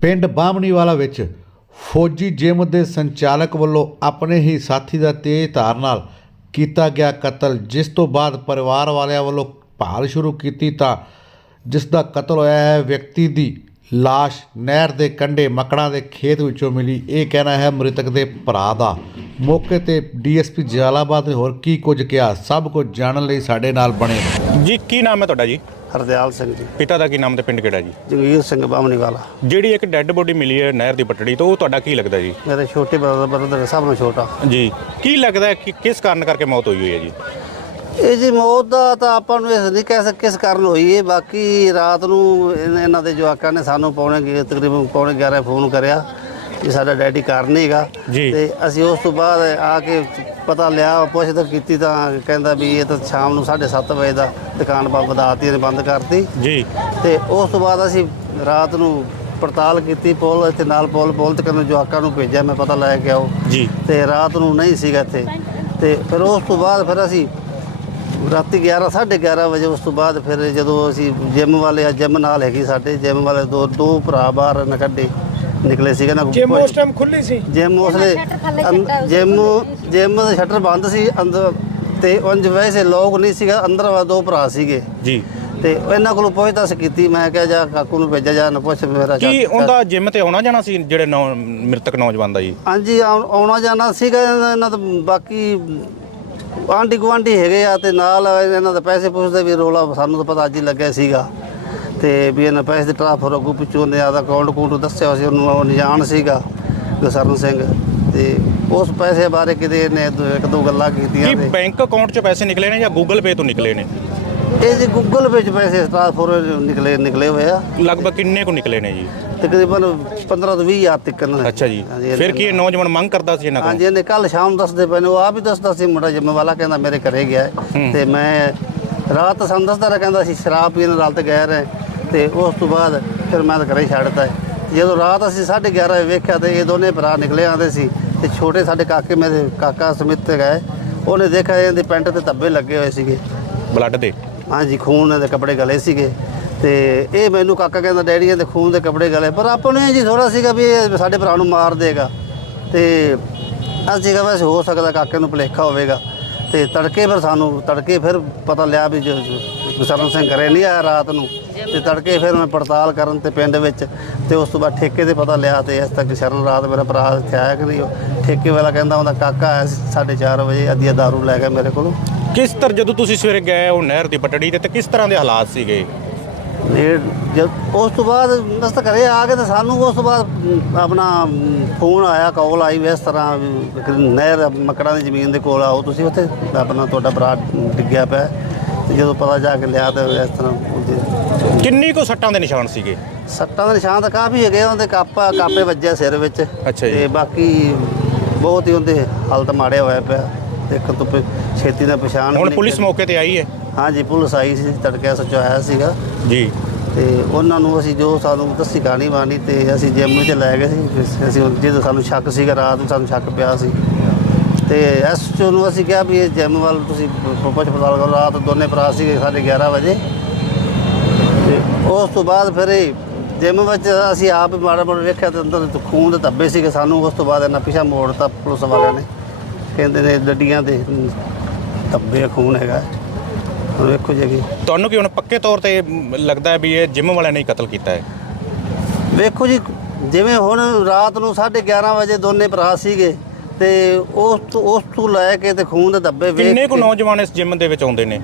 ਪਿੰਡ ਬਾਹਮਣੀਵਾਲਾ ਵਿੱਚ ਫੌਜੀ ਜਿਮ ਦੇ ਸੰਚਾਲਕ ਵੱਲੋਂ ਆਪਣੇ ਹੀ ਸਾਥੀ ਦਾ ਤੇਜ਼ ਧਾਰ ਨਾਲ ਕੀਤਾ ਗਿਆ ਕਤਲ, ਜਿਸ ਤੋਂ ਬਾਅਦ ਪਰਿਵਾਰ ਵਾਲਿਆਂ ਵੱਲੋਂ ਭਾਲ ਸ਼ੁਰੂ ਕੀਤੀ ਤਾਂ ਜਿਸ ਦਾ ਕਤਲ ਹੋਇਆ ਹੈ, ਵਿਅਕਤੀ ਦੀ ਲਾਸ਼ ਨਹਿਰ ਦੇ ਕੰਢੇ ਮੱਕੜਾਂ ਦੇ ਖੇਤ ਵਿੱਚੋਂ ਮਿਲੀ। ਇਹ ਕਹਿਣਾ ਹੈ ਮ੍ਰਿਤਕ ਦੇ ਭਰਾ ਦਾ। ਮੌਕੇ ਤੇ ਡੀਐਸਪੀ ਜਲਾਲਾਬਾਦ ਨੇ ਹੋਰ ਕੀ ਕੁਝ ਕਿਹਾ? ਸਭ ਕੁਝ ਜਾਣਨ ਲਈ ਸਾਡੇ ਨਾਲ ਬਣੇ ਰਹੋ। ਜੀ ਕੀ ਨਾਮ ਹੈ ਤੁਹਾਡਾ ਜੀ? ਹਰਦਿਆਲ ਸਿੰਘ ਜੀ। ਪਿਤਾ ਦਾ ਕੀ ਨਾਮ ਤੇ ਪਿੰਡ ਕਿਹੜਾ ਜੀ? ਜਗਵੀਰ ਸਿੰਘ ਬਾਮਣੀ ਵਾਲਾ ਜਿਹੜੀ ਇੱਕ ਡੈੱਡ ਬੋਡੀ ਮਿਲੀ ਹੈ ਨਹਿਰ ਦੀ ਪਟੜੀ ਤੋਂ ਉਹ ਤੁਹਾਡਾ ਕੀ ਲੱਗਦਾ ਜੀ? ਮੇਰੇ ਛੋਟੇ ਬ੍ਰਦਰ ਬ੍ਰਦਰ ਸਭ ਨੂੰ ਛੋਟਾ। ਜੀ ਕੀ ਲੱਗਦਾ ਹੈ ਕਿ ਕਿਸ ਕਾਰਨ ਕਰਕੇ ਮੌਤ ਹੋਈ ਹੋਈ ਹੈ ਜੀ? ਇਹ ਜੀ ਮੌਤ ਦਾ ਤਾਂ ਆਪਾਂ ਨੂੰ ਇਸ ਨਹੀਂ ਕਹਿ ਸਕ ਕਿਸ ਕਾਰਨ ਹੋਈ ਹੈ। ਬਾਕੀ ਰਾਤ ਨੂੰ ਇਹਨਾਂ ਇਹਨਾਂ ਦੇ ਜਵਾਕਾਂ ਨੇ ਸਾਨੂੰ ਪੌਣੇ ਕੁ- ਤਕਰੀਬਨ ਪੌਣੇ 11 ਫੋਨ ਕਰਿਆ। ਕਿ ਸਾਡਾ ਡੈਡੀ ਘਰ ਨਹੀਂ ਹੈਗਾ। ਜੀ। ਤੇ ਅਸੀਂ ਉਸ ਤੋਂ ਬਾਅਦ ਆ ਕੇ ਪਤਾ ਲਿਆ ਪੁੱਛਦਾ ਕੀਤੀ ਤਾਂ ਕਹਿੰਦਾ ਵੀ ਇਹ ਤਾਂ ਸ਼ਾਮ ਨੂੰ 7:30 ਵਜੇ ਦਾ ਦੁਕਾਨ ਬੰਦ ਵਧਾਤੀ ਨੇ ਬੰਦ ਕਰਤੀ। ਜੀ। ਤੇ ਉਸ ਤੋਂ ਬਾਅਦ ਅਸੀਂ ਰਾਤ ਨੂੰ ਪੜਤਾਲ ਕੀਤੀ ਪੁਲ ਇੱਥੇ ਨਾਲ ਪੁਲ ਪੁਲ ਤੇ ਕਰਨ ਜਵਾਕਾਂ ਨੂੰ ਭੇਜਿਆ ਮੈਂ ਪਤਾ ਲੈ ਕੇ ਆਓ। ਜੀ। ਤੇ ਰਾਤ ਨੂੰ ਨਹੀਂ ਸੀਗਾ ਇੱਥੇ। ਤੇ ਫਿਰ ਉਸ ਤੋਂ ਬਾਅਦ ਫਿਰ ਅਸੀਂ ਰਾਤੀ 11 11:30 ਵਜੇ ਉਸ ਤੋਂ ਬਾਅਦ ਫਿਰ ਜਦੋਂ ਅਸੀਂ ਜਿਮ ਵਾਲੇ ਆ ਜਿਮ ਨਾਲ ਹੈਗੀ ਸਾਡੇ ਜਿਮ ਵਾਲੇ ਦੋ ਦੋ ਭਰਾ ਬਾਹਰ ਨ ਕੱਢੇ। ਨਿਕਲੇ ਸੀਗੇ ਨਾ ਜਿਮ ਉਸ ਟਾਈਮ ਖੁੱਲੀ ਸੀ। ਜਿਮ ਉਸਲੇ ਜਿਮ ਜਿਮ ਦਾ ਸ਼ਟਰ ਬੰਦ ਸੀ ਅੰਦਰ ਤੇ ਉਂਝ ਵੈਸੇ ਲੋਕ ਨਹੀਂ ਸੀਗਾ ਅੰਦਰ ਵਾ ਦੋ ਭਰਾ ਸੀਗੇ। ਜੀ। ਤੇ ਇਹਨਾਂ ਕੋਲੋਂ ਪੁੱਛਤਾਛ ਕੀਤੀ ਮੈਂ ਕਿਹਾ ਜਾ ਕਾਕੂ ਨੂੰ ਭੇਜਿਆ ਜਾ ਨਾ ਪੁੱਛ ਮੇਰਾ ਕੀ ਉਹਦਾ ਜਿਮ ਤੇ ਆਉਣਾ ਜਾਣਾ ਸੀ ਜਿਹੜੇ ਨੌ- ਮ੍ਰਿਤਕ ਨੌਜਵਾਨ ਦਾ ਜੀ? ਹਾਂਜੀ ਆਉਣ- ਜਾਣਾ ਸੀਗਾ ਇਹਨਾਂ ਦਾ ਬਾਕੀ ਆਂਢੀ ਗੁਆਂਢੀ ਹੈਗੇ ਆ ਤੇ ਨਾਲ ਇਹਨਾਂ ਦੇ ਪੈਸੇ ਪੁੱਛਦੇ ਵੀ ਰੋਲਾ ਸਾਨੂੰ ਤਾਂ ਪਤਾ ਅੱਜ ਹੀ ਲੱਗਿਆ ਸੀਗਾ। ਤੇ ਵੀ ਇਹਨਾਂ ਪੈਸੇ ਦੇ ਟ੍ਰਾਂਸਫਰ ਅੱਗੂ ਪਿੱਛੋਂ ਨੇ ਆਦਾ ਅਕਾਊਂਟ ਕੂੰਟ ਦੱਸਿਆ ਸੀ ਉਹਨੂੰ ਉਹ ਨਿਜਾਨ ਸੀਗਾ ਗੁਰਸਰਨ ਸਿੰਘ। ਤੇ ਉਸ ਪੈਸੇ ਬਾਰੇ ਕਿਤੇ ਦੋ- ਇੱਕ ਦੋ ਗੱਲਾਂ ਕੀ ਕੀਤੀਆਂ ਤੇ ਬੈਂਕ ਅਕਾਊਂਟ 'ਚ ਪੈਸੇ ਨਿਕਲੇ ਨੇ ਜਾਂ ਗੂਗਲ ਪੇ ਤੋਂ ਨਿਕਲੇ ਨੇ? ਇਹ ਜੀ ਗੂਗਲ ਵਿੱਚ ਪੈਸੇ ਟ੍ਰਾਂਸਫਰ ਨਿਕਲੇ ਨਿਕਲੇ ਹੋਏ ਆ। ਲਗਭਗ ਕਿੰਨੇ ਕੁ ਨਿਕਲੇ ਨੇ ਜੀ? ਤਕਰੀਬਨ 15 ਤੋਂ 20 ਹਜ਼ਾਰ ਤੱਕ ਨੇ। ਅੱਛਾ ਜੀ। ਫਿਰ ਕੀ ਇਹ ਨੌਜਵਾਨ ਮੰਗ ਕਰਦਾ ਸੀ ਇਹਨਾਂ ਕੋਲ? ਹਾਂਜੀ ਇਹਨੇ ਕੱਲ ਸ਼ਾਮ ਦੱਸਦੇ ਪਏ ਨੇ ਉਹ ਆਪ ਹੀ ਦੱਸਦਾ ਸੀ ਮੁੰਡਾ ਜਿੰਮੇ ਵਾਲਾ ਕਹਿੰਦਾ ਮੇਰੇ ਘਰੇ ਗਿਆ। ਤੇ ਮੈਂ ਰਾਤ ਸਾਨੂੰ ਦੱਸਦਾ ਰਿਹਾ ਕਹਿੰਦਾ ਸੀ ਸ਼ਰਾਬ ਪੀਣ ਨਾਲ ਤੇ ਗਏ ਰਹੇ ਤੇ ਉਸ ਤੋਂ ਬਾਅਦ ਫਿਰ ਮੈਂ ਤਾਂ ਘਰੇ ਛੱਡਤਾ। ਜਦੋਂ ਰਾਤ ਅਸੀਂ 11:30 ਵਜੇ ਵੇਖਿਆ ਤੇ ਇਹ ਦੋਨੇ ਭਰਾ ਨਿਕਲੇ ਆਂਦੇ ਸੀ ਤੇ ਛੋਟੇ ਸਾਡੇ ਕਾਕੇ ਮੇਰੇ ਕਾਕਾ ਸਮਿਤ ਤੇ ਗਏ ਉਹਨੇ ਦੇਖਿਆ ਇਹਦੇ ਪੈਂਟ ਤੇ ਧੱਬੇ ਲੱਗੇ ਹੋਏ ਸੀਗੇ। ਬਲੱਡ ਦੇ? ਹਾਂਜੀ ਖੂਨ ਦੇ ਕੱਪੜੇ ਗਲੇ ਸੀਗੇ ਤੇ ਇਹ ਮੈਨੂੰ ਕਾਕਾ ਕਹਿੰਦਾ ਡੈਡੀ ਇਹਦੇ ਖੂਨ ਦੇ ਕੱਪੜੇ ਗਲੇ। ਪਰ ਆਪਾਂ ਨੂੰ ਇਹ ਜੀ ਥੋੜਾ ਸੀਗਾ ਵੀ ਇਹ ਸਾਡੇ ਭਰਾ ਨੂੰ ਮਾਰ ਦੇਗਾ ਤੇ ਅਸੀਂ ਕਿਹਾ ਵੈਸੇ ਹੋ ਸਕਦਾ ਕਾਕੇ ਨੂੰ ਭੁਲੇਖਾ ਹੋਵੇਗਾ। ਤੇ ਤੜਕੇ ਫਿਰ ਸਾਨੂੰ ਤੜਕੇ ਫਿਰ ਪਤਾ ਲਿਆ ਵੀ ਗੁਰਸਰਨ ਸਿੰਘ ਘਰੇ ਨਹੀਂ ਆਇਆ ਰਾਤ ਨੂੰ। ਤੇ ਤੜਕੇ ਫਿਰ ਮੈਂ ਪੜਤਾਲ ਕਰਨ ਤੇ ਪਿੰਡ ਵਿੱਚ ਤੇ ਉਸ ਤੋਂ ਬਾਅਦ ਠੇਕੇ ਤੇ ਪਤਾ ਲਿਆ ਤੇ ਇਸ ਤੱਕ ਸ਼ਰਨ ਰਾਤ ਮੇਰਾ ਭਰਾ ਇੱਥੇ ਆਇਆ ਕਿ ਨਹੀਂ ਉਹ ਠੇਕੇ ਵਾਲਾ ਕਹਿੰਦਾ ਉਹਦਾ ਕਾਕਾ ਆਇਆ ਸੀ 4:30 ਵਜੇ ਅੱਧੀ ਦਾਰੂ ਲੈ ਗਿਆ ਮੇਰੇ ਕੋਲੋਂ। ਕਿਸ ਤਰ੍ਹਾਂ ਜਦੋਂ ਤੁਸੀਂ ਸਵੇਰੇ ਗਏ ਉਹ ਨਹਿਰ ਦੀ ਪਟੜੀ ਤੇ ਤੇ ਕਿਸ ਤਰ੍ਹਾਂ ਦੇ ਹਾਲਾਤ ਸੀਗੇ? ਇਹ ਜਦ ਉਸ ਤੋਂ ਬਾਅਦ ਬਸ ਤਾਂ ਘਰੇ ਆ ਕੇ ਤੇ ਸਾਨੂੰ ਉਸ ਤੋਂ ਬਾਅਦ ਆਪਣਾ ਫੋਨ ਆਇਆ ਕਾਲ ਆਈ ਵੀ ਇਸ ਤਰ੍ਹਾਂ ਵੀ ਨਹਿਰ ਮਕੜਾਂ ਦੀ ਜ਼ਮੀਨ ਦੇ ਕੋਲ ਆਓ ਤੁਸੀਂ ਉੱਥੇ। ਆਪਣਾ ਤੁਹਾਡਾ ਭਰਾ ਡਿੱਗਿਆ ਪਿਆ। ਤੇ ਜਦੋਂ ਪਤਾ ਜਾ ਕੇ ਲਿਆ ਤੇ ਇਸ ਤਰ੍ਹਾਂ ਉਹਦੇ ਕਿੰਨੀ ਕੋ ਸੱਟਾਂ ਦੇ ਨਿਸ਼ਾਨ ਸੀਗੇ? ਸੱਟਾਂ ਦੇ ਨਿਸ਼ਾਨ ਤਾਂ ਕਾਫੀ ਹੈਗੇ ਉਹਦੇ ਕਾਪਾ ਕਾਪੇ ਵੱਜਿਆ ਸਿਰ ਵਿੱਚ। ਅੱਛਾ ਜੀ। ਤੇ ਬਾਕੀ ਬਹੁਤ ਹੀ ਉਹਦੇ ਹਾਲਤ ਮਾੜਿਆ ਹੋਇਆ ਪਿਆ। ਦੇਖਣ ਤੋਂ ਪ- ਛੇਤੀ ਨਾਲ ਪਛਾਣ ਵੀ ਹੁਣ ਨਹੀਂ ਪੁਲਿਸ ਕੀਤੀ। ਮੌਕੇ ਤੇ ਆਈ ਹੈ? ਹਾਂਜੀ ਪੁਲਿਸ ਆਈ ਸੀ ਤੜਕੇ ਸੱਚਾ ਆਇਆ ਸੀਗਾ। ਜੀ। ਤੇ ਉਹਨਾਂ ਨੂੰ ਅਸੀਂ ਜੋ ਸਾਨੂੰ ਦੱਸੀ ਕਹਾਣੀ ਬਾਣੀ ਤੇ ਅਸੀਂ ਜਿਮ 'ਚ ਲੈ ਗਏ ਸੀ। ਫਿਰ ਅਸੀਂ ਜਦੋਂ ਸਾਨੂੰ ਸ਼ੱਕ ਸੀਗਾ ਰਾਤ ਨੂੰ ਸਾਨੂੰ ਸ਼ੱਕ ਪਿਆ ਸੀ। ਤੇ ਐਸਓ ਨੂੰ ਅਸੀਂ ਕਿਹਾ ਵੀ ਇਹ ਜਿਮ ਵੱਲ ਤੁਸੀਂ ਪੁੱਛ ਪੜਤਾਲ ਕਰੋ। ਰਾਤ ਦੋਨੇ ਭਰਾ ਸੀਗੇ ਸਾਡੇ 11 ਵਜੇ। ਤੇ ਉਸ ਤੋਂ ਬਾਅਦ ਫਿਰ ਇਹ ਜਿਮ ਵਿੱਚ ਅਸੀਂ ਆਪ ਮਾੜਾ ਮਾੜਾ ਵੇਖਿਆ ਤੇ ਅੰਦਰ ਖੂਨ ਦੇ ਧੱਬੇ ਸੀਗੇ ਸਾਨੂੰ। ਉਸ ਤੋਂ ਬਾਅਦ ਇਹਨਾਂ ਪਿਛਾ ਮੋੜਤਾ ਪੁਲਿਸ ਵਾਲਿਆਂ ਨੇ। ਕਹਿੰਦੇ ਨੇ ਡੱਡੀਆਂ ਦੇ ਧੱਬੇ ਖੂਨ ਹੈਗਾ। ਹੁਣ ਵੇਖੋ ਜੀ ਤੁਹਾਨੂੰ ਕੀ ਹੁਣ ਪੱਕੇ ਤੌਰ ਤੇ ਲੱਗਦਾ ਹੈ ਵੀ ਇਹ ਜਿਮ ਵਾਲਿਆਂ ਨੇ ਹੀ ਕਤਲ ਕੀਤਾ ਹੈ? ਵੇਖੋ ਜੀ ਜਿਵੇਂ ਹੁਣ ਰਾਤ ਨੂੰ 11:30 ਵਜੇ ਦੋਨੇ ਭਰਾ ਸੀਗੇ ਤੇ ਉਸ ਤੋਂ ਉਸ ਤੋਂ ਲੈ ਕੇ ਤੇ ਖੂਨ ਦੇ ਧੱਬੇ ਵੇਖ ਕਿੰਨੇ ਕੁ ਕੇ- ਨੌਜਵਾਨ ਇਸ ਜਿਮ ਦੇ ਵਿੱਚ ਆਉਂਦੇ ਨੇ?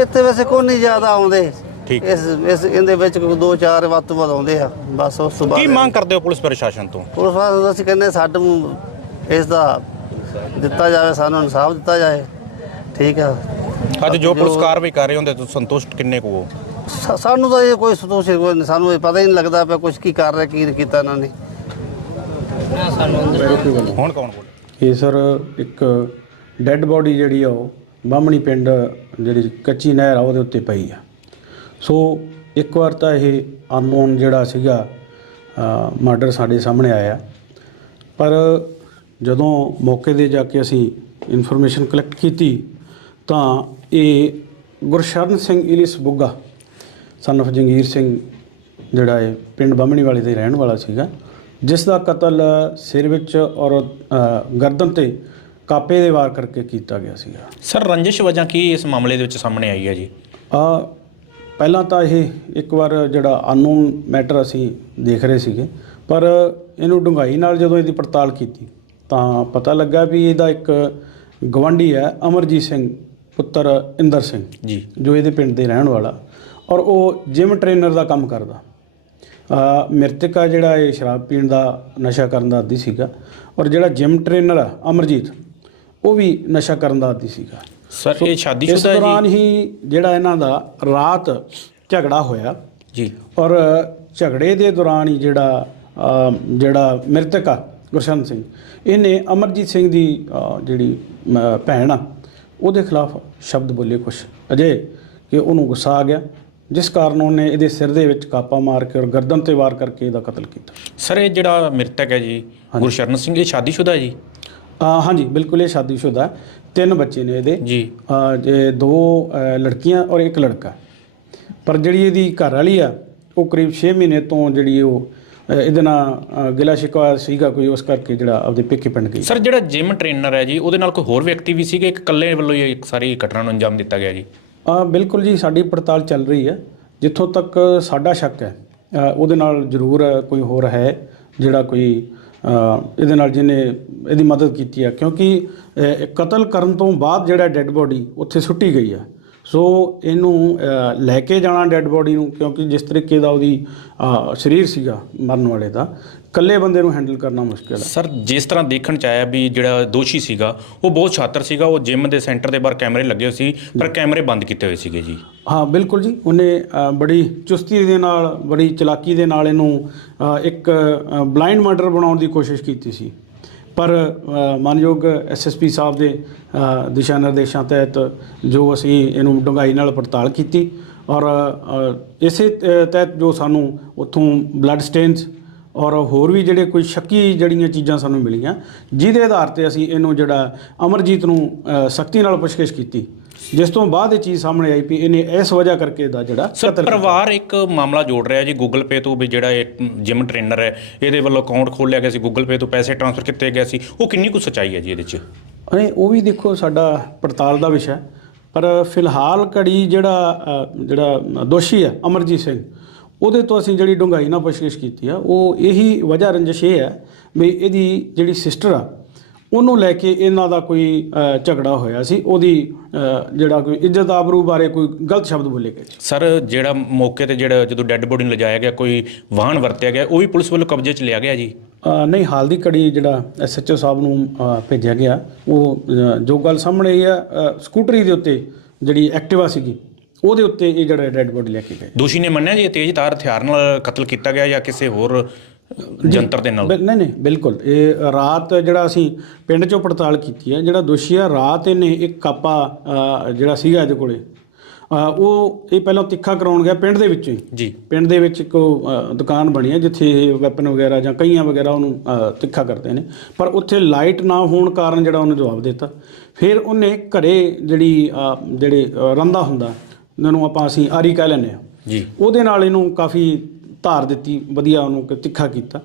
ਇੱਥੇ ਵੈਸੇ ਕੋਈ ਨਹੀਂ ਜ਼ਿਆਦਾ ਆਉਂਦੇ। ਠੀਕ। ਇਸ ਇਸ ਇਹਦੇ ਵਿੱਚ ਕੋਈ ਦੋ ਚਾਰ ਵੱਧ ਤੋਂ ਵੱਧ ਆਉਂਦੇ ਆ। ਬਸ ਉਸ ਤੋਂ ਕੀ ਬਾਅਦ ਮੰਗ ਕਰਦੇ ਹੋ ਪੁਲਿਸ ਪ੍ਰਸ਼ਾਸਨ ਤੋਂ? ਪੁਲਿਸ ਵਾਲੇ ਅਸੀਂ ਕਹਿੰਦੇ ਸਾਨੂੰ ਇਸ ਦਾ ਦਿੱਤਾ ਜਾਵੇ ਸਾਨੂੰ ਇਨਸਾਫ ਦਿੱਤਾ ਜਾਏ। ਠੀਕ ਆ। ਅੱਜ ਜੋ ਪੁਲਿਸ ਕਾਰਵਾਈ ਕਰ ਰਹੇ ਹੁੰਦੇ ਤੁਸੀਂ ਸੰਤੁਸ਼ਟ ਕਿੰਨੇ ਕੁ ਹੋ? ਸਾ- ਸਾਨੂੰ ਤਾਂ ਇਹ ਕੋਈ ਸੰਤੋਸ਼ ਕੋਈ ਨਹੀਂ, ਸਾਨੂੰ ਇਹ ਪਤਾ ਹੀ ਨਹੀਂ ਲੱਗਦਾ ਪਿਆ ਕੁਝ ਕੀ ਕਰ ਰਿਹਾ ਕੀ ਨਹੀਂ ਕੀਤਾ ਇਹਨਾਂ ਨੇ। ਹੁਣ ਕੌਣ ਬੋਲੇ ਇਹ ਸਰ ਇੱਕ ਡੈੱਡ ਬਾਡੀ ਜਿਹੜੀ ਆ ਉਹ ਬਾਹਮਣੀ ਪਿੰਡ ਜਿਹੜੀ ਕੱਚੀ ਨਹਿਰ ਆ ਉਹਦੇ ਉੱਤੇ ਪਈ ਆ। ਸੋ ਇੱਕ ਵਾਰ ਤਾਂ ਇਹ ਅਨਨੋਨ ਜਿਹੜਾ ਸੀਗਾ ਮਰਡਰ ਸਾਡੇ ਸਾਹਮਣੇ ਆਇਆ। ਪਰ ਜਦੋਂ ਮੌਕੇ ਤੇ ਜਾ ਕੇ ਅਸੀਂ ਇਨਫੋਰਮੇਸ਼ਨ ਕਲੈਕਟ ਕੀਤੀ ਤਾਂ ਇਹ Gursharan Singh alias Bugga son of Jangir Singh ਜਿਹੜਾ ਇਹ ਪਿੰਡ ਬਾਹਮਣੀ ਵਾਲੇ ਦੇ ਰਹਿਣ ਵਾਲਾ ਸੀਗਾ ਜਿਸ ਦਾ ਕਤਲ ਸਿਰ ਵਿੱਚ ਔਰ ਗਰਦਨ ਤੇ ਕਾਪੇ ਦੇ ਵਾਰ ਕਰਕੇ ਕੀਤਾ ਗਿਆ ਸੀਗਾ। ਸਰ ਰੰਜਿਸ਼ ਵਜ੍ਹਾ ਕੀ ਇਸ ਮਾਮਲੇ ਦੇ ਵਿੱਚ ਸਾਹਮਣੇ ਆਈ ਹੈ ਜੀ? ਆ ਪਹਿਲਾਂ ਤਾਂ ਇਹ ਇੱਕ ਵਾਰ ਜਿਹੜਾ ਅਨਨੋਨ ਮੈਟਰ ਅਸੀਂ ਦੇਖ ਰਹੇ ਸੀਗੇ ਪਰ ਇਹਨੂੰ ਡੂੰਘਾਈ ਨਾਲ ਜਦੋਂ ਇਹਦੀ ਪੜਤਾਲ ਕੀਤੀ ਤਾਂ ਪਤਾ ਲੱਗਾ ਵੀ ਇਹਦਾ ਇੱਕ ਗਵੰਡੀ ਹੈ ਅਮਰਜੀਤ ਸਿੰਘ ਪੁੱਤਰ ਇੰਦਰ ਸਿੰਘ ਜੀ। ਜੋ ਇਹਦੇ ਪਿੰਡ ਦੇ ਰਹਿਣ ਵਾਲਾ ਔਰ ਉਹ ਜਿਮ ਟ੍ਰੇਨਰ ਦਾ ਕੰਮ ਕਰਦਾ। ਮ੍ਰਿਤਕਾ ਜਿਹੜਾ ਇਹ ਸ਼ਰਾਬ ਪੀਣ ਦਾ ਨਸ਼ਾ ਕਰਨ ਦਾ ਆਦੀ ਸੀਗਾ ਔਰ ਜਿਹੜਾ ਜਿਮ ਟ੍ਰੇਨਰ ਆ ਅਮਰਜੀਤ ਉਹ ਵੀ ਨਸ਼ਾ ਕਰਨ ਦਾ ਆਦੀ ਸੀਗਾ। ਸਰ ਇਹ ਇਸ ਸ਼ਾਦੀशुदा ਹੈ ਦੌਰਾਨ ਜੀ ਹੀ ਜਿਹੜਾ ਇਹਨਾਂ ਦਾ ਰਾਤ ਝਗੜਾ ਹੋਇਆ। ਜੀ। ਔਰ ਝਗੜੇ ਦੇ ਦੌਰਾਨ ਹੀ ਜਿਹੜਾ ਜਿਹੜਾ ਮ੍ਰਿਤਕ ਆ ਗੁਰਸ਼ਨ ਸਿੰਘ ਇਹਨੇ ਅਮਰਜੀਤ ਸਿੰਘ ਦੀ ਜਿਹੜੀ ਭੈਣ ਆ ਉਹਦੇ ਖਿਲਾਫ ਸ਼ਬਦ ਬੋਲੇ ਕੁਛ। ਅਜੇ ਕਿ ਉਹਨੂੰ ਗੁੱਸਾ ਆ ਗਿਆ। ਜਿਸ ਕਾਰਨ ਉਹਨੇ ਇਹਦੇ ਸਿਰ ਦੇ ਵਿੱਚ ਕਾਪਾ ਮਾਰ ਕੇ ਔਰ ਗਰਦਨ ਤੇ ਵਾਰ ਕਰਕੇ ਇਹਦਾ ਕਤਲ ਕੀਤਾ। ਸਰ ਇਹ ਜਿਹੜਾ ਮ੍ਰਿਤਕ ਹੈ ਜੀ ਗੁਰਸ਼ਰਨ ਸਿੰਘ ਇਹ ਸ਼ਾਦੀशुदा ਹੈ ਜੀ? ਅਹ ਹਾਂਜੀ ਬਿਲਕੁਲ ਇਹ ਸ਼ਾਦੀशुदा ਤਿੰਨ ਬੱਚੇ ਨੇ ਇਹਦੇ। ਜੀ। ਅਹ ਜੇ ਦੋ ਲੜਕੀਆਂ ਔਰ ਇੱਕ ਲੜਕਾ। ਪਰ ਜਿਹੜੀ ਇਹਦੀ ਘਰ ਵਾਲੀ ਆ ਉਹ ਕਰੀਬ 6 ਮਹੀਨੇ ਤੋਂ ਜਿਹੜੀ ਉਹ ਇਹਦੇ ਨਾਲ ਗਿਲਾ ਸ਼ਿਕਵਾ ਸੀਗਾ ਕੋਈ ਉਸ ਕਰਕੇ ਜਿਹੜਾ ਆਪਦੇ ਪੇਕੇ ਪਿੰਡ ਗਈ। ਸਰ ਜਿਹੜਾ ਜਿਮ ਟ੍ਰੇਨਰ ਹੈ ਜੀ ਉਹਦੇ ਨਾਲ ਕੋਈ ਹੋਰ ਵਿਅਕਤੀ ਵੀ ਸੀਗੇ? ਇੱਕ ਇਕੱਲੇ ਵੱਲੋਂ ਹੀ ਇਹ ਸਾਰੀ ਘਟਨਾ ਨੂੰ ਅੰਜਾਮ ਦਿੱਤਾ ਗਿਆ ਜੀ? ਆ ਬਿਲਕੁਲ ਜੀ, ਸਾਡੀ ਪੜਤਾਲ ਚੱਲ ਰਹੀ ਹੈ। ਜਿੱਥੋਂ ਤੱਕ ਸਾਡਾ ਸ਼ੱਕ ਹੈ ਉਹਦੇ ਨਾਲ ਜ਼ਰੂਰ ਕੋਈ ਹੋਰ ਹੈ ਜਿਹੜਾ ਕੋਈ ਇਹਦੇ ਨਾਲ ਜਿਹਨੇ ਇਹਦੀ ਮਦਦ ਕੀਤੀ ਹੈ। ਕਿਉਂਕਿ ਕਤਲ ਕਰਨ ਤੋਂ ਬਾਅਦ ਜਿਹੜਾ ਡੈੱਡ ਬੋਡੀ ਉੱਥੇ ਸੁੱਟੀ ਗਈ ਹੈ। ਸੋ ਇਹਨੂੰ ਲੈ ਕੇ ਜਾਣਾ ਡੈੱਡ ਬੋਡੀ ਨੂੰ, ਕਿਉਂਕਿ ਜਿਸ ਤਰੀਕੇ ਦਾ ਉਹਦੀ ਸਰੀਰ ਸੀਗਾ ਮਰਨ ਵਾਲੇ ਦਾ ਇਕੱਲੇ ਬੰਦੇ ਨੂੰ ਹੈਂਡਲ ਕਰਨਾ ਮੁਸ਼ਕਿਲ ਹੈ। ਸਰ ਜਿਸ ਤਰ੍ਹਾਂ ਦੇਖਣ ਚ ਆਇਆ ਵੀ ਜਿਹੜਾ ਦੋਸ਼ੀ ਸੀਗਾ ਉਹ ਬਹੁਤ ਛਾਤਰ ਸੀਗਾ ਉਹ ਜਿਮ ਦੇ ਸੈਂਟਰ ਦੇ ਬਾਹਰ ਕੈਮਰੇ ਲੱਗੇ ਹੋਏ ਸੀ ਪਰ ਕੈਮਰੇ ਬੰਦ ਕੀਤੇ ਹੋਏ ਸੀਗੇ ਜੀ। ਹਾਂ ਬਿਲਕੁਲ ਜੀ। ਉਹਨੇ ਅ, ਬੜੀ ਚੁਸਤੀ ਦੇ ਨਾਲ ਬੜੀ ਚਲਾਕੀ ਦੇ ਨਾਲ ਇਹਨੂੰ ਅ, ਇੱਕ ਬਲਾਈਂਡ ਮਰਡਰ ਬਣਾਉਣ ਦੀ ਕੋਸ਼ਿਸ਼ ਕੀਤੀ ਸੀ। ਪਰ ਅ, ਮਾਨਯੋਗ ਐਸਐਸਪੀ ਸਾਹਿਬ ਦੇ ਅ, ਦਿਸ਼ਾ ਨਿਰਦੇਸ਼ਾਂ ਤਹਿਤ ਜੋ ਅਸੀਂ ਇਹਨੂੰ ਡੂੰਘਾਈ ਨਾਲ ਪੜਤਾਲ ਕੀਤੀ ਔਰ ਅ, ਇਸੇ ਤਹਿਤ ਜੋ ਸਾਨੂੰ ਉੱਥੋਂ ਬਲੱਡ ਸਟੇਨਸ ਔਰ ਹੋਰ ਵੀ ਜਿਹੜੇ ਕੋਈ ਸ਼ੱਕੀ ਜਿਹੜੀਆਂ ਚੀਜ਼ਾਂ ਸਾਨੂੰ ਮਿਲੀਆਂ ਜਿਹਦੇ ਆਧਾਰ ਤੇ ਅਸੀਂ ਇਹਨੂੰ ਜਿਹੜਾ ਅਮਰਜੀਤ ਨੂੰ ਸਖਤੀ ਨਾਲ ਪੁੱਛਗਿੱਛ ਕੀਤੀ ਜਿਸ ਤੋਂ ਬਾਅਦ ਇਹ ਚੀਜ਼ ਸਾਹਮਣੇ ਆਈ ਵੀ ਇਹਨੇ ਇਸ ਵਜ੍ਹਾ ਕਰਕੇ ਦਾ ਜਿਹੜਾ ਸਰ। ਪਰਿਵਾਰ ਇੱਕ ਮਾਮਲਾ ਜੋੜ ਰਿਹਾ ਜੀ ਗੂਗਲ ਪੇ ਤੋਂ ਵੀ ਜਿਹੜਾ ਇਹ ਜਿਮ ਟ੍ਰੇਨਰ ਹੈ ਇਹਦੇ ਵੱਲੋਂ ਅਕਾਊਂਟ ਖੋਲ੍ਹਿਆ ਗਿਆ ਸੀ ਗੂਗਲ ਪੇ ਤੋਂ ਪੈਸੇ ਟ੍ਰਾਂਸਫਰ ਕੀਤੇ ਗਏ ਸੀ ਉਹ ਕਿੰਨੀ ਕੁ ਸੱਚਾਈ ਹੈ ਜੀ ਇਹਦੇ 'ਚ ਨਹੀਂ ਉਹ ਵੀ ਦੇਖੋ ਸਾਡਾ ਪੜਤਾਲ ਦਾ ਵਿਸ਼ਾ। ਪਰ ਫਿਲਹਾਲ ਘੜੀ ਜਿਹੜਾ ਜਿਹੜਾ ਦੋਸ਼ੀ ਹੈ ਅਮਰਜੀਤ ਸਿੰਘ ਉਹਦੇ ਤੋਂ ਅਸੀਂ ਜਿਹੜੀ ਡੂੰਘਾਈ ਨਾਲ ਪੁੱਛਗਿੱਛ ਕੀਤੀ ਆ ਉਹ ਇਹੀ ਵਜ੍ਹਾ ਰੰਜਿਸ਼ ਇਹ ਹੈ ਵੀ ਇਹਦੀ ਜਿਹੜੀ ਸਿਸਟਰ ਆ ਉਹਨੂੰ ਲੈ ਕੇ ਇਹਨਾਂ ਦਾ ਕੋਈ ਝਗੜਾ ਹੋਇਆ ਸੀ ਉਹਦੀ ਜਿਹੜਾ ਕੋਈ ਇੱਜ਼ਤ ਆਬਰੂ ਬਾਰੇ ਕੋਈ ਗਲਤ ਸ਼ਬਦ ਬੋਲੇ ਗਏ ਸਰ ਜਿਹੜਾ ਮੌਕੇ ਤੇ ਜਿਹੜਾ ਜਦੋਂ ਡੈੱਡ ਬੋਡੀ ਨੂੰ ਲਿਜਾਇਆ ਗਿਆ ਕੋਈ ਵਾਹਨ ਵਰਤਿਆ ਗਿਆ ਉਹ ਵੀ ਪੁਲਿਸ ਵੱਲੋਂ ਕਬਜ਼ੇ 'ਚ ਲਿਆ ਗਿਆ ਜੀ? ਨਹੀਂ ਹਾਲ ਦੀ ਘੜੀ ਜਿਹੜਾ ਐਸਐਚਓ ਸਾਹਿਬ ਨੂੰ ਭੇਜਿਆ ਗਿਆ ਉਹ ਜੋ ਗੱਲ ਸਾਹਮਣੇ ਆਈ ਆ ਸਕੂਟਰੀ ਦੇ ਉੱਤੇ ਜਿਹੜੀ ਐਕਟਿਵਾ ਸੀਗੀ ਉਹਦੇ ਉੱਤੇ ਇਹ ਜਿਹੜਾ ਡੈੱਡ ਬੋਡੀ ਲੈ ਕੇ ਗਏ। ਦੋਸ਼ੀ ਨੇ ਮੰਨਿਆ ਜੀ ਇਹ ਤੇਜ਼ ਤਾਰ ਹਥਿਆਰ ਨਾਲ ਕਤਲ ਕੀਤਾ ਗਿਆ ਜਾਂ ਕਿਸੇ ਹੋਰ ਜੰਤਰ ਦੇ ਨਾਲ? ਨਹੀਂ ਨਹੀਂ ਬਿਲਕੁਲ। ਇਹ ਰਾਤ ਜਿਹੜਾ ਅਸੀਂ ਪਿੰਡ ਚੋਂ ਪੜਤਾਲ ਕੀਤੀ ਹੈ ਜਿਹੜਾ ਦੋਸ਼ੀ ਆ ਰਾਤ ਇਹਨੇ ਇੱਕ ਕਾਪਾ ਜਿਹੜਾ ਸੀਗਾ ਇਹਦੇ ਕੋਲੇ ਉਹ ਇਹ ਪਹਿਲਾਂ ਤਿੱਖਾ ਕਰਾਉਣ ਗਿਆ ਪਿੰਡ ਦੇ ਵਿੱਚੋਂ ਹੀ। ਜੀ। ਪਿੰਡ ਦੇ ਵਿੱਚ ਇੱਕ ਦੁਕਾਨ ਬਣੀ ਹੈ ਜਿੱਥੇ ਇਹ ਵੈਪਨ ਵਗੈਰਾ ਜਾਂ ਕਈਆਂ ਵਗੈਰਾ ਉਹਨੂੰ ਤਿੱਖਾ ਕਰਦੇ ਨੇ। ਪਰ ਉੱਥੇ ਲਾਈਟ ਨਾ ਹੋਣ ਕਾਰਨ ਜਿਹੜਾ ਉਹਨੇ ਜਵਾਬ ਦਿੱਤਾ। ਫਿਰ ਉਹਨੇ ਘਰੇ ਜਿਹੜੀ ਜਿਹੜੇ ਰੰਦਾ ਹੁੰਦਾ ਜਿਹਨੂੰ ਆਪਾਂ ਅਸੀਂ ਆਰੀ ਕਹਿ ਲੈਂਦੇ ਹਾਂ। ਜੀ। ਉਹਦੇ ਨਾਲ ਇਹਨੂੰ ਕਾਫੀ ਧਾਰ ਦਿੱਤੀ ਵਧੀਆ ਉਹਨੂੰ ਕ- ਤਿੱਖਾ ਕੀਤਾ।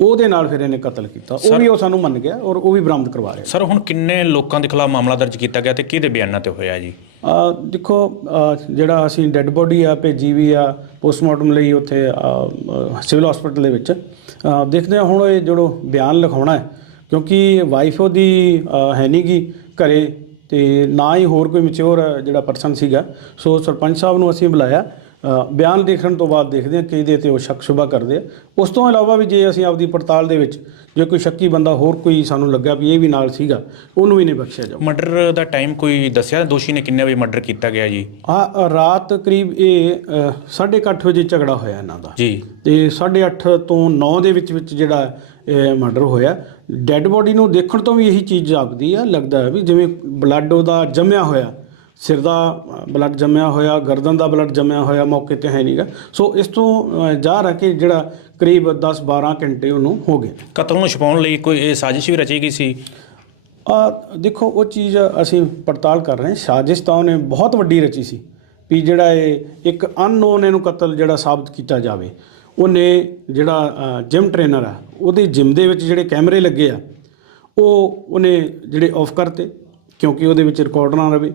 ਉਹਦੇ ਨਾਲ ਫਿਰ ਇਹਨੇ ਕਤਲ ਕੀਤਾ। ਉਹ ਵੀ ਉਹ ਸਾਨੂੰ ਮੰਨ ਗਿਆ ਔਰ ਉਹ ਵੀ ਬਰਾਮਦ ਕਰਵਾ ਰਿਹਾ। ਸਰ ਹੁਣ ਕਿੰਨੇ ਲੋਕਾਂ ਦੇ ਖਿਲਾਫ ਮਾਮਲਾ ਦਰਜ ਕੀਤਾ ਗਿਆ ਤੇ ਕਿਹਦੇ ਬਿਆਨਾਂ ਤੇ ਹੋਇਆ ਜੀ? ਆ ਦੇਖੋ ਜਿਹੜਾ ਅਸੀਂ ਡੈੱਡ ਬੋਡੀ ਆ ਭੇਜੀ ਵੀ ਆ ਪੋਸਟਮਾਰਟਮ ਲਈ ਉੱਥੇ ਸਿਵਲ ਹਸਪੀਟਲ ਦੇ ਵਿੱਚ। ਦੇਖਦੇ ਆ ਹੁਣ ਇਹ ਜਿਹੜੋ ਬਿਆਨ ਲਿਖਾਉਣਾ ਹੈ ਕਿਉਂਕਿ ਵਾਈਫ ਉਹਦੀ ਹੈ ਨਹੀਂ ਗੀ ਘਰੇ। ਤੇ ਨਾ ਹੀ ਹੋਰ ਕੋਈ ਮੈਚੁਰ ਜਿਹੜਾ ਪਰਸਨ ਸੀਗਾ, ਸੋ ਸਰਪੰਚ ਸਾਹਿਬ ਨੂੰ ਅਸੀਂ ਬੁਲਾਇਆ ਬਿਆਨ ਦੇਖਣ ਤੋਂ ਬਾਅਦ ਦੇਖਦੇ ਹਾਂ ਕਿ ਇਹਦੇ ਤੇ ਉਹ ਸ਼ੱਕ ਸ਼ੁਬਾ ਕਰਦੇ ਆ। ਉਸ ਤੋਂ ਇਲਾਵਾ ਵੀ ਜੇ ਅਸੀਂ ਆਪਦੀ ਪੜਤਾਲ ਦੇ ਵਿੱਚ ਜੇ ਕੋਈ ਸ਼ੱਕੀ ਬੰਦਾ ਹੋਰ ਕੋਈ ਸਾਨੂੰ ਲੱਗਾ ਵੀ ਇਹ ਵੀ ਨਾਲ ਸੀਗਾ ਉਹਨੂੰ ਵੀ ਨਹੀਂ ਬਖਸ਼ਿਆ ਜਾਊ। ਮਰਡਰ ਦਾ ਟਾਈਮ ਕੋਈ ਦੱਸਿਆ? ਦੋਸ਼ੀ ਨੇ ਕਿੰਨੇ ਵਜੇ ਮਰਡਰ ਕੀਤਾ ਗਿਆ ਜੀ? ਆ ਰਾਤ ਕਰੀਬ ਇਹ ਅ, ਸਾਢੇ ਕੁ ਅੱਠ ਵਜੇ ਝਗੜਾ ਹੋਇਆ ਇਹਨਾਂ ਦਾ। ਜੀ। ਤੇ 8:30 ਤੋਂ 9 ਦੇ ਵਿੱਚ ਵਿੱਚ ਜਿਹੜਾ ਮਰਡਰ ਹੋਇਆ। ਡੈੱਡ ਬੋਡੀ ਨੂੰ ਦੇਖਣ ਤੋਂ ਵੀ ਇਹੀ ਚੀਜ਼ ਜਾਪਦੀ ਆ ਲੱਗਦਾ ਹੈ ਵੀ ਜਿਵੇਂ ਬਲੱਡ ਉਹਦਾ ਜੰਮਿਆ ਹੋਇਆ। ਸਿਰ ਦਾ ਬਲੱਡ ਜੰਮਿਆ ਹੋਇਆ ਗਰਦਨ ਦਾ ਬਲੱਡ ਜੰਮਿਆ ਹੋਇਆ ਮੌਕੇ ਤੇ ਹੈ ਨਹੀਂਗਾ ਸੋ ਇਸ ਤੋਂ ਜ਼ਾਹਰ ਹੈ ਕਿ ਜਿਹੜਾ ਕਰੀਬ 10-12 ਘੰਟੇ ਉਹਨੂੰ ਹੋ ਗਏ। ਕਤਲ ਨੂੰ ਛੁਪਾਉਣ ਲਈ ਕੋਈ ਇਹ ਸਾਜ਼ਿਸ਼ ਵੀ ਰਚੀ ਗਈ ਸੀ? ਆ ਦੇਖੋ ਉਹ ਚੀਜ਼ ਅਸੀਂ ਪੜਤਾਲ ਕਰ ਰਹੇ ਹਾਂ। ਸਾਜ਼ਿਸ਼ ਤਾਂ ਉਹਨੇ ਬਹੁਤ ਵੱਡੀ ਰਚੀ ਸੀ ਵੀ ਜਿਹੜਾ ਇਹ ਇੱਕ ਅਨਨੋਨ ਇਹਨੂੰ ਕਤਲ ਜਿਹੜਾ ਸਾਬਤ ਕੀਤਾ ਜਾਵੇ। ਉਹਨੇ ਜਿਹੜਾ ਜਿਮ ਟ੍ਰੇਨਰ ਆ ਉਹਦੀ ਜਿਮ ਦੇ ਵਿੱਚ ਜਿਹੜੇ ਕੈਮਰੇ ਲੱਗੇ ਆ ਉਹ ਉਹਨੇ ਜਿਹੜੇ ਆਫ ਕਰਤੇ ਕਿਉਂਕਿ ਉਹਦੇ ਵਿੱਚ ਰਿਕਾਰਡ ਨਾ ਰਵੇ।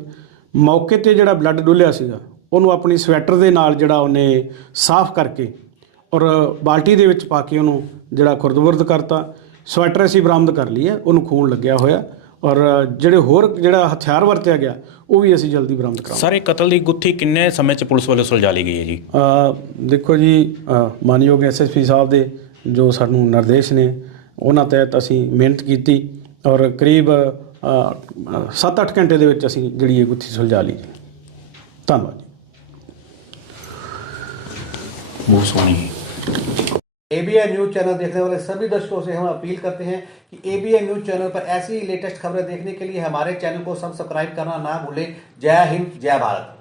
ਮੌਕੇ ਤੇ ਜਿਹੜਾ ਬਲੱਡ ਡੁੱਲਿਆ ਸੀਗਾ ਉਹਨੂੰ ਆਪਣੀ ਸਵੈਟਰ ਦੇ ਨਾਲ ਜਿਹੜਾ ਉਹਨੇ ਸਾਫ਼ ਕਰਕੇ ਔਰ ਬਾਲਟੀ ਦੇ ਵਿੱਚ ਪਾ ਕੇ ਉਹਨੂੰ ਜਿਹੜਾ ਖੁਰਦਬੁਰਦ ਕਰਤਾ। ਸਵੈਟਰ ਅਸੀਂ ਬਰਾਮਦ ਕਰ ਲਈ ਹੈ ਉਹਨੂੰ ਖੂਨ ਲੱਗਿਆ ਹੋਇਆ ਔਰ ਜਿਹੜੇ ਹੋਰ ਜਿਹੜਾ ਹਥਿਆਰ ਵਰਤਿਆ ਗਿਆ ਉਹ ਵੀ ਅਸੀਂ ਜਲਦੀ ਬਰਾਮਦ ਕਰਾਂਗੇ। ਸਰ ਇਹ ਕਤਲ ਦੀ ਗੁੱਥੀ ਕਿੰਨੇ ਸਮੇਂ 'ਚ ਪੁਲਿਸ ਵੱਲੋਂ ਸੁਲਝਾ ਲਈ ਗਈ ਹੈ ਜੀ? ਅ, ਦੇਖੋ ਜੀ ਮਾਨਯੋਗ ਐਸਐਸਪੀ ਸਾਹਿਬ ਦੇ ਜੋ ਸਾਨੂੰ ਨਿਰਦੇਸ਼ ਨੇ ਉਹਨਾਂ ਤਹਿਤ ਅਸੀਂ ਮਿਹਨਤ ਕੀਤੀ ਔਰ ਕਰੀਬ 7-8 ਘੰਟੇ ਦੇ ਵਿੱਚ ਅਸੀਂ ਜਿਹੜੀ ਇਹ ਗੁੱਥੀ ਸੁਲਝਾ ਲਈ ਜੀ ਧੰਨਵਾਦ ਜੀ ਬਹੁਤ ਸੋਹਣੀ एबीएन न्यूज चैनल देखने वाले सभी दर्शकों से हम अपील करते हैं कि एबीएन न्यूज चैनल पर ऐसी ही लेटेस्ट खबरें देखने के लिए हमारे चैनल को सब्सक्राइब करना ना भूलें जय हिंद जय भारत